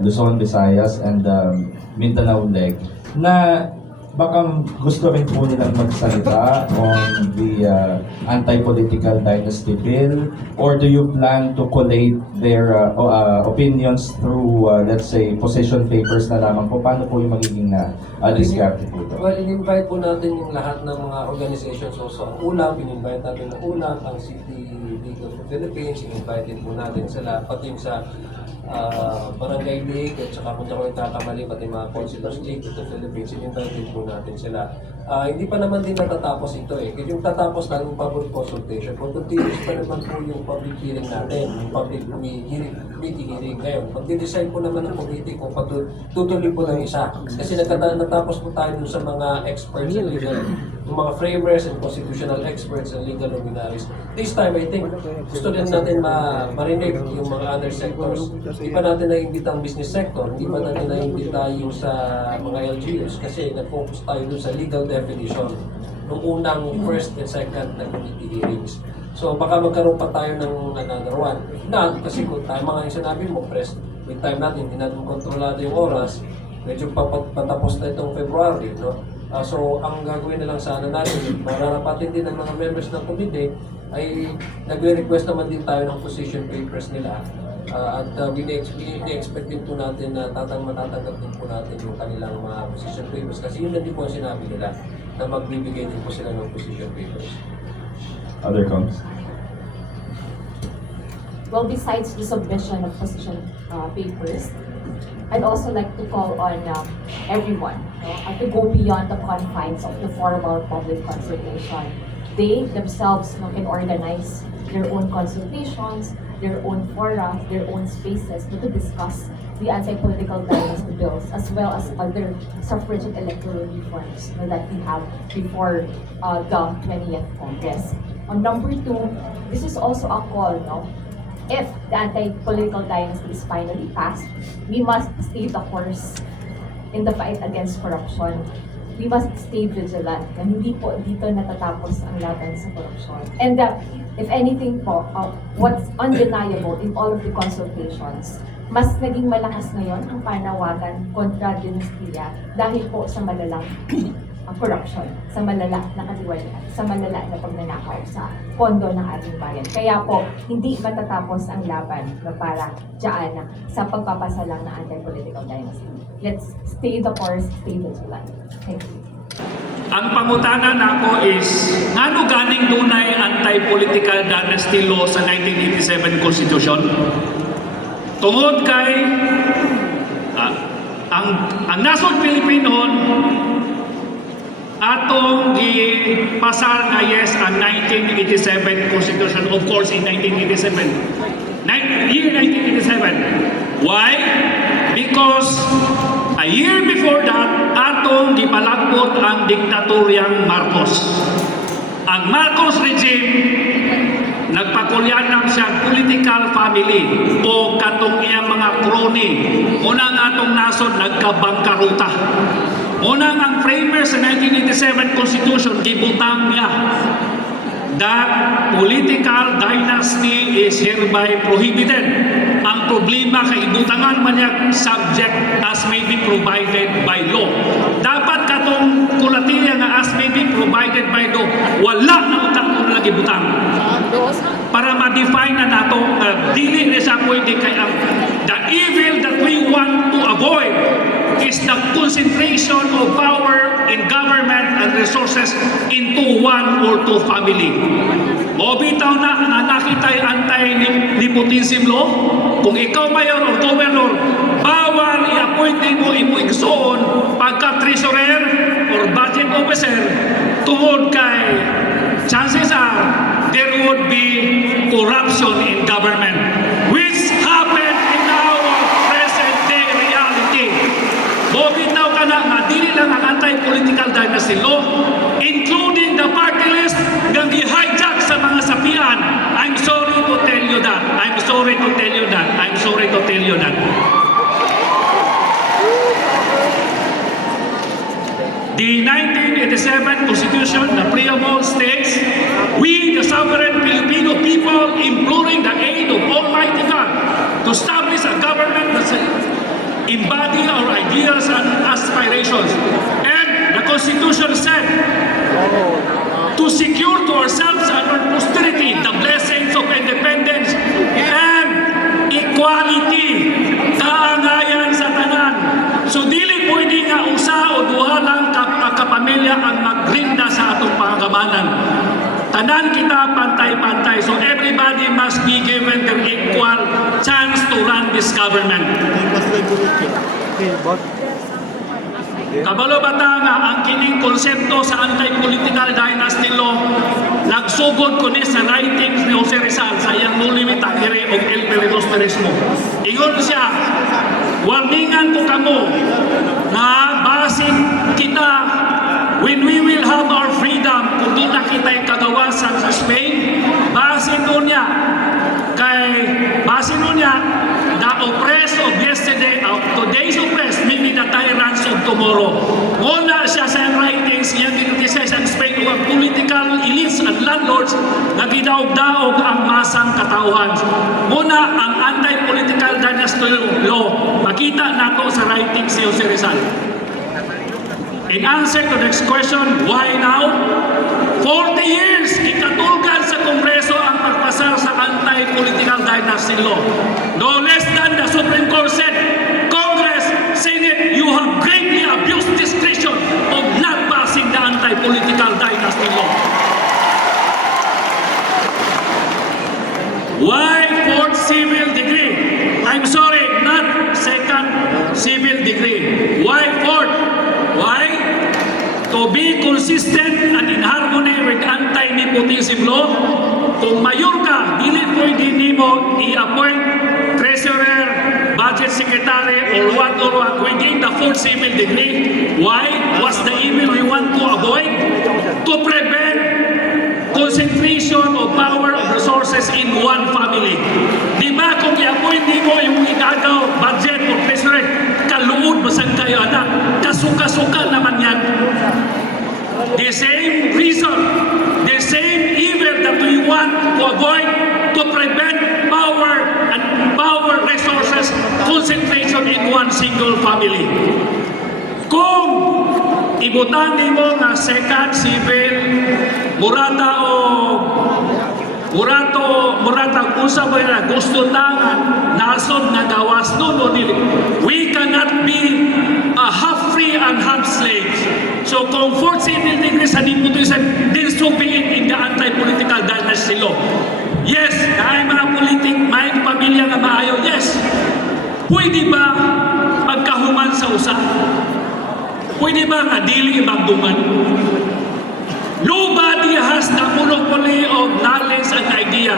Luzon, Visayas, and Mindanao leg na baka gusto rin po nilang magsalita on the anti-political dynasty bill, or do you plan to collate their opinions through, let's say, position papers na lamang po? Paano po yung magiging discarte po ito? Well, in-invite po natin yung lahat ng mga organizations. So, ang ULAP, in-invite natin ang ULAP, ang City League of the Philippines, in-invite din po natin sila, pati yung sa Barangay League, at saka kung ako nagkakamali, pati mga Councilors League of the Philippines, in-invite din po natin sila. Hindi pa naman din natatapos ito eh. Kasi yung tatapos lang yung public consultation. Kung continuous pa naman po yung public hearing natin, yung public committee hearing ngayon. Pag di-decide po naman ng committee kung tutuloy po ng isa. Kasi natapos po tayo dun sa mga experts and legal, yung mga framers and constitutional experts and legal luminaries. This time, I think, gusto din natin marinig yung mga other sectors. Hindi pa natin naimbita ang business sector, hindi pa natin naimbita yung sa mga LGUs kasi nag-focus tayo dun sa legal definition nung unang first and second na committee hearings. So baka magkaroon pa tayo ng another one. Not kasi kung tayo mga yung sinabi mo, press with time natin, hindi natin kontrolado yung oras, medyo patapos na itong February, no? So ang gagawin na lang sana natin, mararapatin din ng mga members ng committee, ay nagre-request naman din tayo ng position papers nila. At ini-expect din po natin na matatanggap din po natin yung kanilang mga position papers kasi yun na din po ang sinabi nila na magbibigay din po sila ng position papers. Other comments? Well, besides the submission of position papers, I'd also like to call on everyone to go beyond the confines of the formal public consultation. They themselves can organize their own consultations, their own fora, their own spaces to discuss the anti-political dynasty bills as well as other suffrage and electoral reforms that we have before the 20th Congress. On number two, this is also a call, if the anti-political dynasty is finally passed, we must stay the course in the fight against corruption. We must stay vigilant na hindi po dito natatapos ang laban sa korupsyon. And if anything po, what's undeniable in all of the consultations, mas naging malakas ngayon ang panawagan kontra dinastiya dahil po sa malalang corruption, sa malala na katiwalian, sa malala na pagnanakaw sa pondo ng ating bayan. Kaya po, hindi matatapos ang laban na para dyan sa pagpapasalang ng anti-political dynasty. Let's stay the course, stay vigilant. Thank you. Ang pangutana nako is ngano ganing dunay anti-political dynasty law sa 1987 Constitution? Tungod kay ang nasod Pilipinon atong gipasar nga yes ang 1987 Constitution, of course in 1987. Year 1987. Why? Because a year before that, atong gipalagpot ang diktatoryang Marcos. Ang Marcos regime, nagpakulyan lang siya political family o katong iyang mga crony. Unang atong nasod, nagkabangkaruta. Unang ang framers sa 1987 Constitution, gibutang niya that political dynasty is hereby prohibited. Ang problema kay ibutangan man niya subject as may be provided by law. Dapat katong kulatilya nga as may be provided by law, wala na utak mo lagi butang. Para ma-define na nato dili na siya pwede kay ang the evil that we want to avoid is the concentration of power in government and resources into one or two family. O bitaw na nakita'y anti-nepotism law. Kung ikaw mayor o governor, bawal i-appoint mo igsoon pagka treasurer or budget officer tungod kay chances are there would be corruption in government, which happened in our present day reality. Bobitaw ka na nga dili lang ang anti-political dynasty law, including the party list nga gi-hijack sa mga sapian. I'm sorry to tell you that. I'm sorry to tell you that. I'm sorry to tell you that. The 1987 Constitution, the preamble states, "We, the sovereign Filipino people, imploring the aid of Almighty God to establish a government embody our ideas and aspirations. And the Constitution said, to secure to ourselves and our posterity the blessings of independence and equality, kaangayan sa tanan. So dili pwede nga usa o duha lang kapamilya ang magrinda sa atong pangamanan. Tanan kita pantay-pantay. So everybody must be given their equal chance to run this government. Kabalo bata nga ang kining konsepto sa anti-political dynasty law nagsugod ko ni sa writings ni Jose Rizal sa iyang No Limit Takiri of El Peronosterismo. Ingon siya, warningan ko kamo na basig kita when we will have our freedom kung doon na kita'y kagawasan sa Spain, basin nun niya the oppressed of yesterday, today's oppressed, maybe the tyrants of tomorrow. Muna siya sa writings, iyang kinitisa sa Spain of political elites and landlords na gidaog-daog ang masang katauhan. Muna ang anti-political dynasty law, makita nato sa writings ni Jose Rizal. In answer to the next question, why now? 40 years, ikatulgan sa Kongreso ang pagpasar sa anti-political dynasty law. No less than the Supreme Court said, Congress, Senate, you have greatly abused discretion of not passing the anti-political dynasty law. Why fourth civil degree? I'm sorry, not second civil degree. Why fourth? Why? To be consistent and in harmony with anti-nepotism law, kung mayor ka, dili pwede nimo i-appoint treasurer, budget secretary, or what within the fourth civil degree. Why? What's the evil we want to avoid? To prevent concentration of power of resources in one family. Di ba kung i-appoint nimo yung igagaw, budget, or treasurer, kaluod basang kayo anak, kasuka-suka naman yan. The same reason, the same evil that we want to avoid, to prevent power resources concentration in one single family. Kung ibutan nimo nga second civil, murata usa ba na gusto tangan nasod nga gawas no dili. We cannot be a half free and half slaves. So kung fourth civil degree sa nepotism, then so be it in the anti-political dynasty law. Yes, kaya mga may pamilya nga maayo, yes. Pwede ba pagkahuman sa usa? Pwede ba nga dili magduman? Nobody has the monopoly of knowledge and idea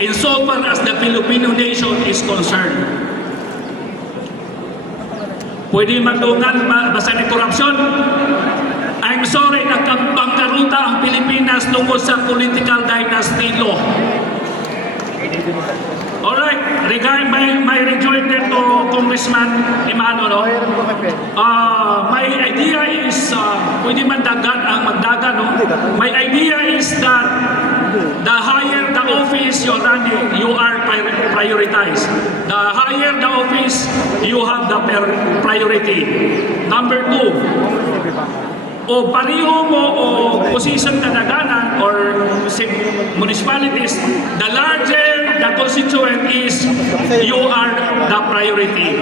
insofar as the Filipino nation is concerned. Pwede magdungan basta ni korupsyon? I'm sorry, nagkabangkaruta ang Pilipinas tungkol sa political dynasty law. Alright, regarding my rejoinder to Congressman Imano, no? My idea is, pwede man dagan ang magdagan, no? My idea is that the higher the office you're running, you are prioritized. The higher the office, you have the priority. Number 2, o pariho mo o position kadaganan or municipalities, the larger the constituent is, you are the priority.